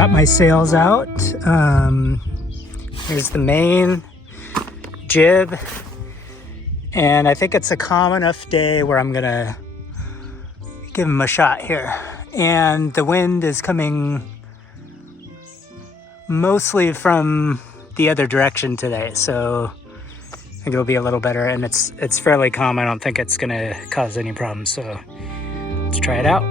got my sails out. Here's the main jib, and I think it's a calm enough day where I'm gonna give him a shot here. And the wind is coming mostly from the other direction today, so I think it'll be a little better, and it's fairly calm. I don't think it's gonna cause any problems, so let's try it out.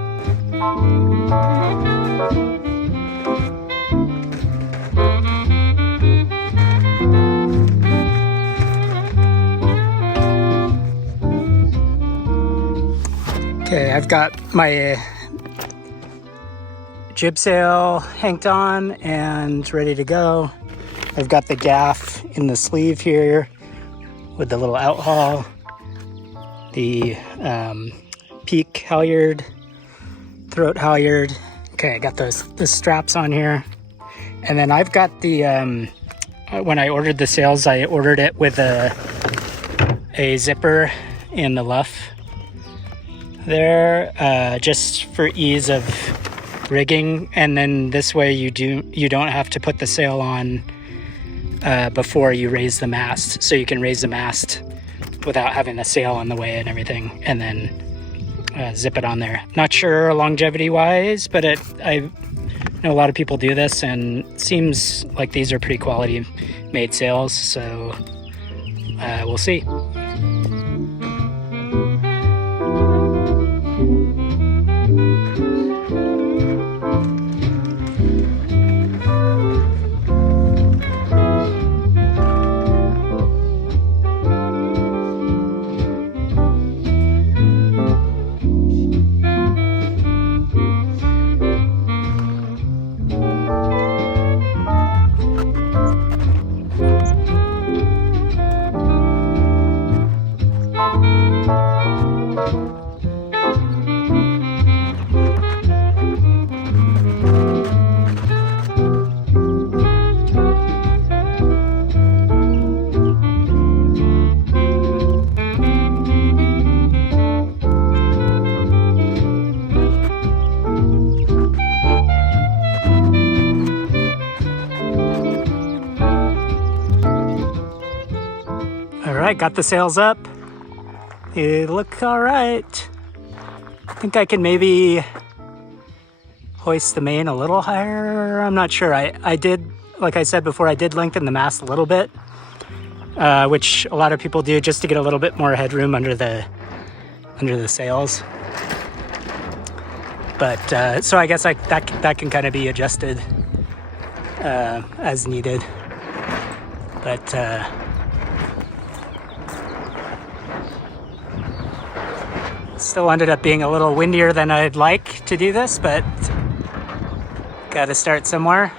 Okay, I've got my jib sail hanked on and ready to go. I've got the gaff in the sleeve here with the little outhaul, the peak halyard, throat halyard. Okay, I got the straps on here. And then I've got the, when I ordered the sails, I ordered it with a zipper in the luff there, just for ease of rigging. And then this way you don't have to put the sail on before you raise the mast, so you can raise the mast without having the sail in the way and everything, and then zip it on there. Not sure longevity wise, but I know a lot of people do this, and it seems like these are pretty quality made sails, so we'll see. Got the sails up. They look all right. I think I can maybe hoist the main a little higher. I'm not sure. I did, like I said before, I did lengthen the mast a little bit, which a lot of people do just to get a little bit more headroom under the sails. But so I guess that can kind of be adjusted as needed. But still ended up being a little windier than I'd like to do this, but got to start somewhere,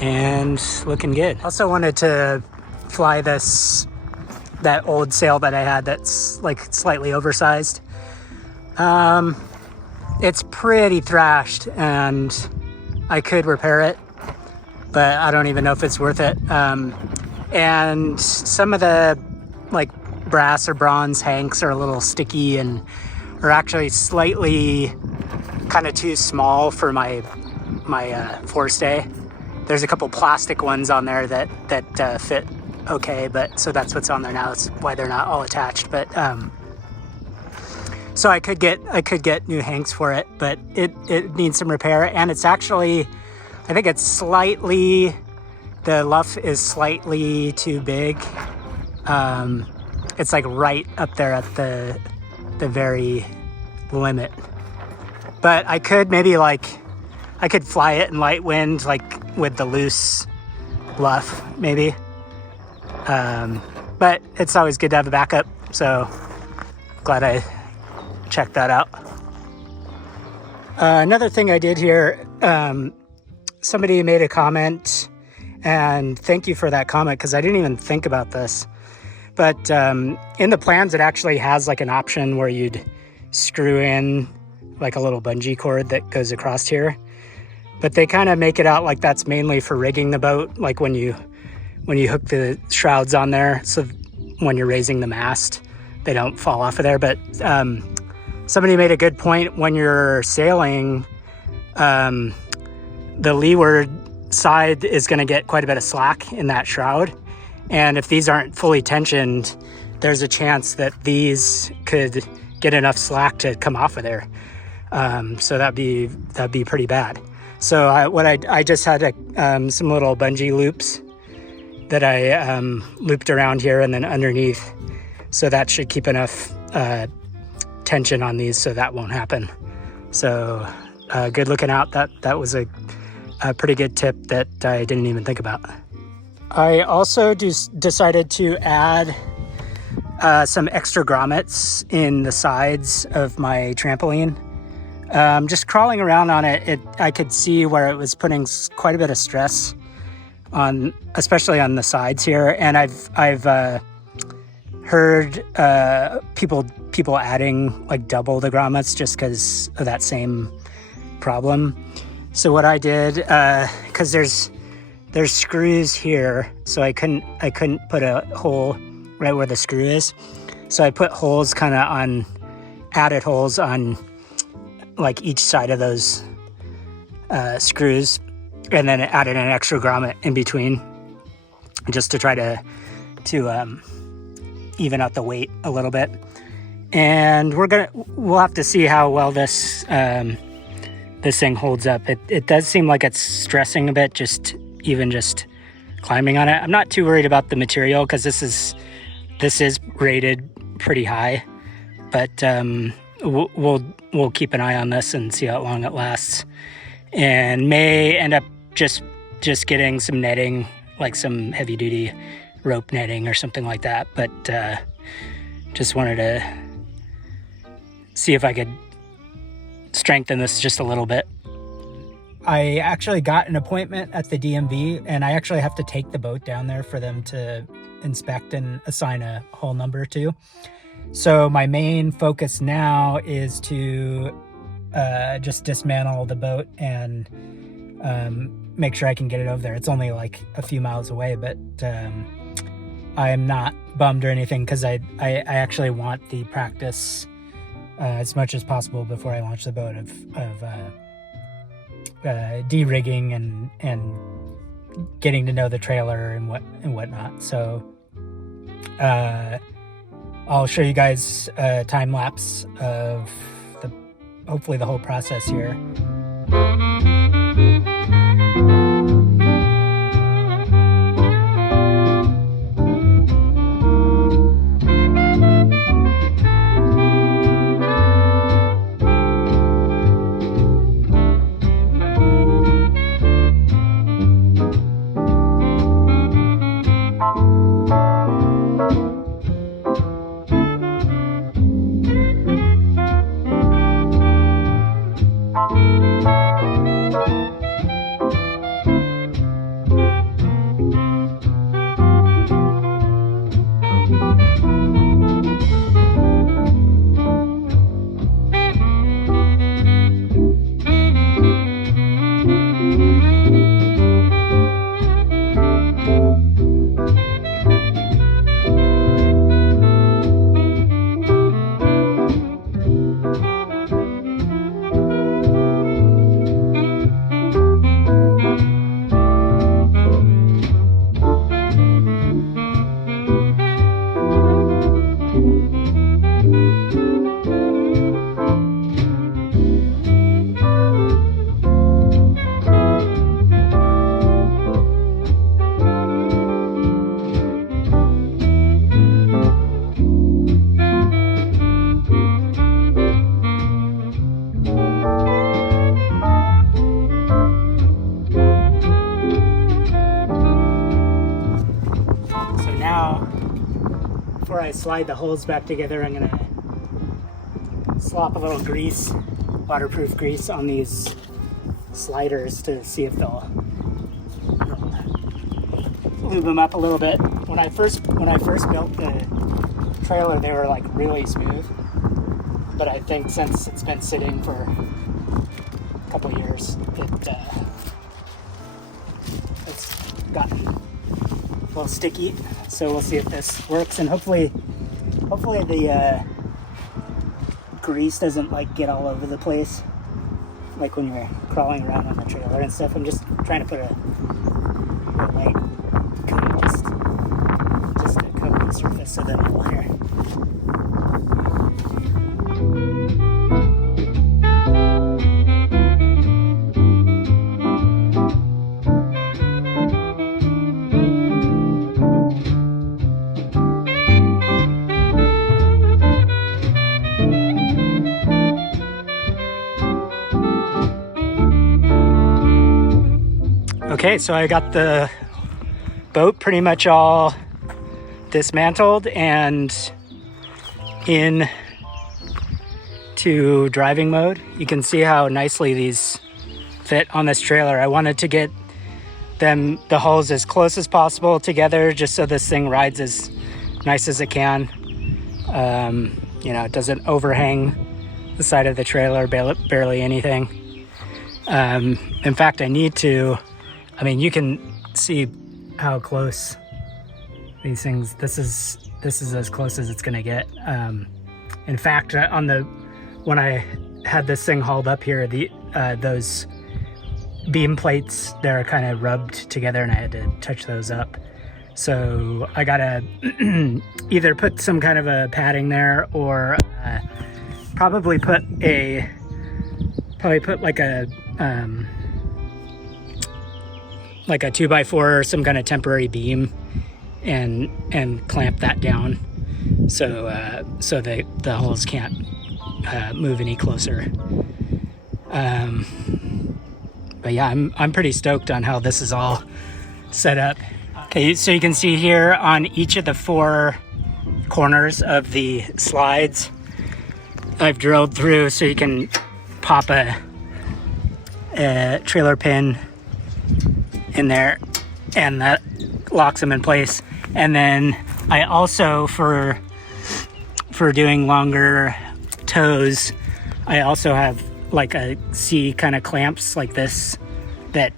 and looking good. Also wanted to fly that old sail that I had that's like slightly oversized. It's pretty thrashed, and I could repair it, but I don't even know if it's worth it. And some of the like brass or bronze hanks are a little sticky and are actually slightly kind of too small for my forestay. There's a couple plastic ones on there that fit okay, but so that's what's on there now. That's why they're not all attached. But so I could get new hanks for it, but it needs some repair, and it's actually, I think it's slightly, the luff is slightly too big. It's like right up there at the very limit. But I could maybe I could fly it in light wind, like with the loose luff, maybe. But it's always good to have a backup, so glad I checked that out. Another thing I did here, somebody made a comment, and thank you for that comment, because I didn't even think about this. But in the plans, it actually has like an option where you'd screw in like a little bungee cord that goes across here. But they kind of make it out like that's mainly for rigging the boat, like when you hook the shrouds on there, so when you're raising the mast, they don't fall off of there. But somebody made a good point: when you're sailing, the leeward side is going to get quite a bit of slack in that shroud. And if these aren't fully tensioned, there's a chance that these could get enough slack to come off of there. So that'd be pretty bad. So I just had some little bungee loops that I looped around here and then underneath. So that should keep enough tension on these so that won't happen. So good looking out. That was a pretty good tip that I didn't even think about. I also decided to add some extra grommets in the sides of my trampoline. Just crawling around on it, I could see where it was putting quite a bit of stress on, especially on the sides here. And I've heard people adding like double the grommets just because of that same problem. So what I did, because there's screws here, so I couldn't put a hole right where the screw is. So I put holes added holes on like each side of those screws, and then added an extra grommet in between just to try to even out the weight a little bit. And we'll have to see how well this thing holds up. It does seem like it's stressing a bit, just climbing on it. I'm not too worried about the material because this is rated pretty high, but we'll keep an eye on this and see how long it lasts, and may end up just getting some netting, like some heavy duty rope netting or something like that. But just wanted to see if I could strengthen this just a little bit. I actually got an appointment at the DMV, and I actually have to take the boat down there for them to inspect and assign a hull number to. So my main focus now is to just dismantle the boat and make sure I can get it over there. It's only like a few miles away, but I am not bummed or anything because I actually want the practice as much as possible before I launch the boat of de-rigging and getting to know the trailer and whatnot. So I'll show you guys a time lapse of hopefully the whole process here. Before I slide the holes back together, I'm gonna slop a little grease, waterproof grease, on these sliders to see if they'll lube them up a little bit. When I first built the trailer, they were like really smooth, but I think since it's been sitting for a couple of years, it's gotten a little sticky. So we'll see if this works, and hopefully the grease doesn't like get all over the place. like when we're crawling around on the trailer and stuff. I'm just trying to put a light coat just to coat the surface of the liner. Okay, so I got the boat pretty much all dismantled and in to driving mode. You can see how nicely these fit on this trailer. I wanted to get the hulls as close as possible together just so this thing rides as nice as it can. You know, it doesn't overhang the side of the trailer, barely anything. In fact, I need to, I mean, you can see how close these things, this is as close as it's gonna get. In fact, when I had this thing hauled up here, those beam plates, they're kind of rubbed together and I had to touch those up. So I gotta either put some kind of a padding there or probably put like a 2x4 or some kind of temporary beam and clamp that down so the hulls can't move any closer. But yeah, I'm pretty stoked on how this is all set up. Okay, so you can see here on each of the 4 corners of the slides, I've drilled through so you can pop a trailer pin in there and that locks them in place. And then I also, for doing longer tows, I also have like a C kind of clamps like this that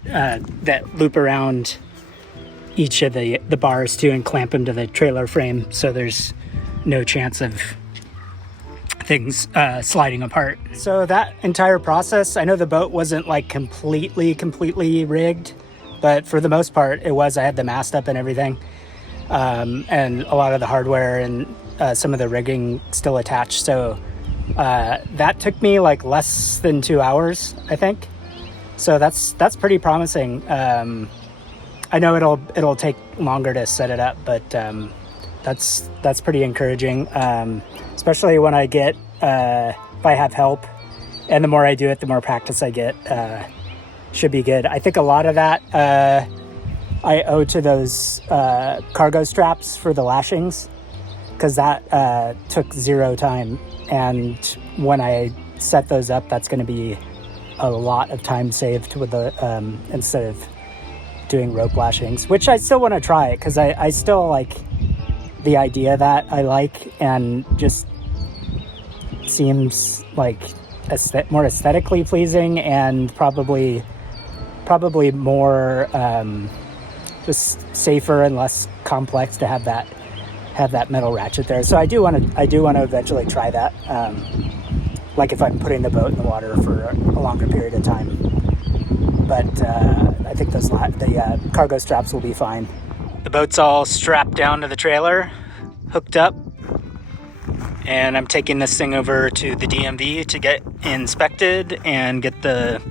loop around each of the bars too and clamp them to the trailer frame so there's no chance of things sliding apart. So that entire process, I know the boat wasn't like completely rigged, but for the most part it was. I had the mast up and everything, and a lot of the hardware and some of the rigging still attached. So that took me like less than 2 hours, I think. So that's pretty promising. I know it'll take longer to set it up, but that's pretty encouraging, especially when I get if I have help, and the more I do it, the more practice I get. Should be good. I think a lot of that I owe to those cargo straps for the lashings, because that took 0 time, and when I set those up, that's going to be a lot of time saved with the instead of doing rope lashings, which I still want to try it because I still like the idea that I like, and just seems like more aesthetically pleasing and probably more just safer and less complex to have that metal ratchet there. So I do want to eventually try that, like if I'm putting the boat in the water for a longer period of time. But I think the cargo straps will be fine. The boat's all strapped down to the trailer, hooked up, and I'm taking this thing over to the DMV to get inspected and get the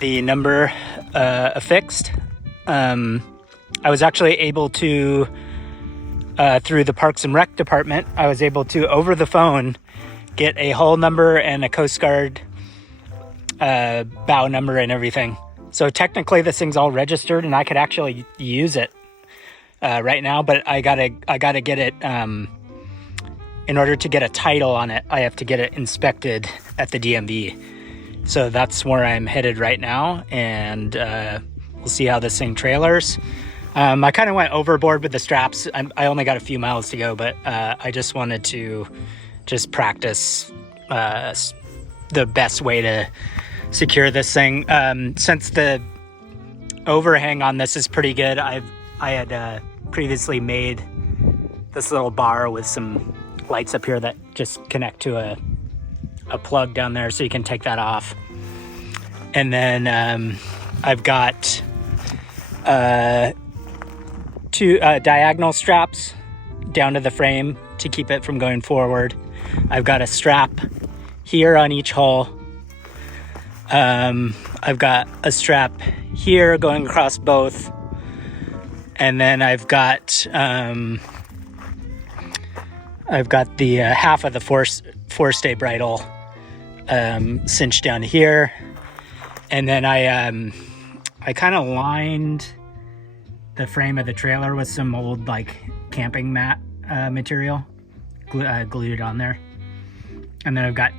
number affixed. I was actually able to, through the Parks and Rec department, I was able to, over the phone, get a hull number and a Coast Guard bow number and everything. So technically this thing's all registered and I could actually use it right now, but I gotta get it, in order to get a title on it, I have to get it inspected at the DMV. So that's where I'm headed right now, and we'll see how this thing trailers. I kind of went overboard with the straps. I only got a few miles to go, but I just wanted to just practice the best way to secure this thing. Since the overhang on this is pretty good, I had previously made this little bar with some lights up here that just connect to a plug down there, so you can take that off And then I've got 2 diagonal straps down to the frame to keep it from going forward. I've got a strap here on each hull. I've got a strap here going across both. And then I've got the half of the forestay bridle cinched down here. And then I kind of lined the frame of the trailer with some old like camping mat material, glued it on there. And then I've got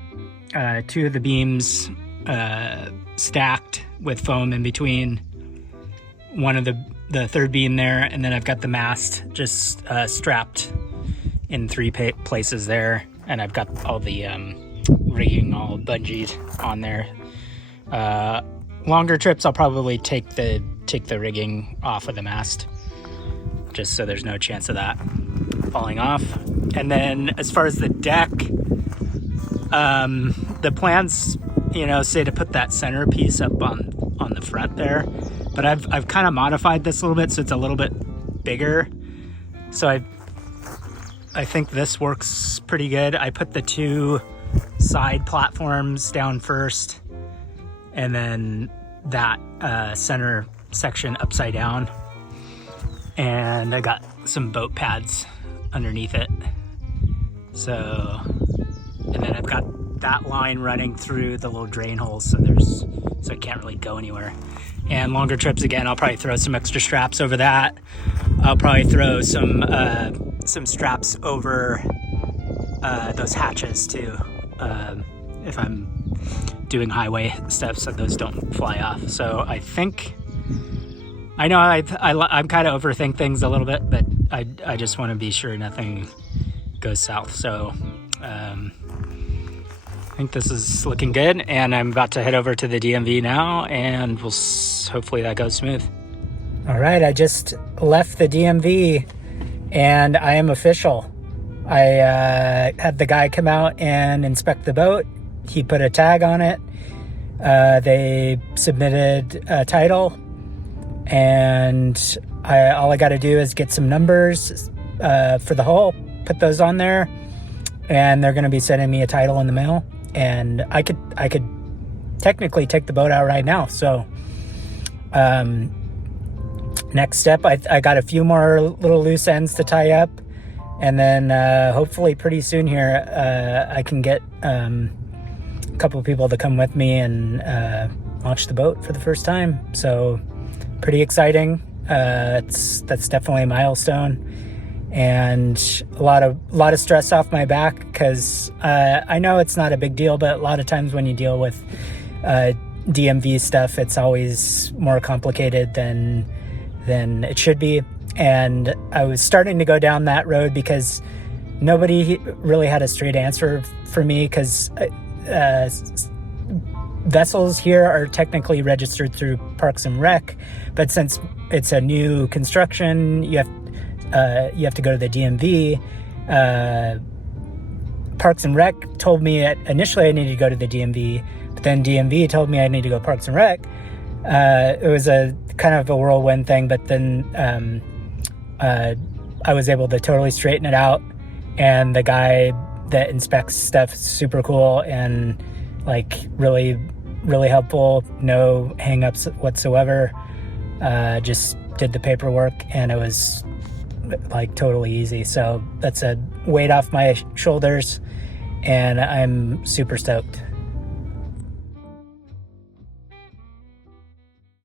2 of the beams stacked with foam in between, one of the third beam there, and then I've got the mast just strapped in 3 places there, and I've got all the rigging all bungeed on there. Longer trips I'll probably take the rigging off of the mast, just so there's no chance of that falling off. And then as far as the deck, the plans, say to put that centerpiece up on the front there, but I've kind of modified this a little bit so it's a little bit bigger. So I think this works pretty good. I put the 2 side platforms down first, and then that center section upside down, and I got some boat pads underneath it. So, and then I've got that line running through the little drain holes, so it can't really go anywhere. And longer trips, again, I'll probably throw some extra straps over that. I'll probably throw some straps over those hatches too, if I'm doing highway stuff, so those don't fly off. So I think, I know I'm kind of overthink things a little bit, but I just want to be sure nothing goes south. So I think this is looking good, and I'm about to head over to the DMV now, and hopefully that goes smooth. All right, I just left the DMV, and I am official. I had the guy come out and inspect the boat. He put a tag on it. They submitted a title, and all I got to do is get some numbers for the hull, put those on there, and they're going to be sending me a title in the mail. And I could technically take the boat out right now. So next step, I got a few more little loose ends to tie up, and then hopefully pretty soon here I can get a couple of people to come with me and launch the boat for the first time. So pretty exciting. That's definitely a milestone, and a lot of stress off my back, because I know it's not a big deal, but a lot of times when you deal with DMV stuff, it's always more complicated than it should be. And I was starting to go down that road because nobody really had a straight answer for me, because vessels here are technically registered through Parks and Rec, but since it's a new construction, you have to go to the DMV. Parks and Rec told me initially I needed to go to the DMV, but then DMV told me I need to go Parks and Rec. It was a kind of a whirlwind thing, but then I was able to totally straighten it out, and the guy that inspects stuff is super cool and like really, really helpful. No hang-ups whatsoever. Just did the paperwork, and it was like totally easy. So that's a weight off my shoulders, and I'm super stoked.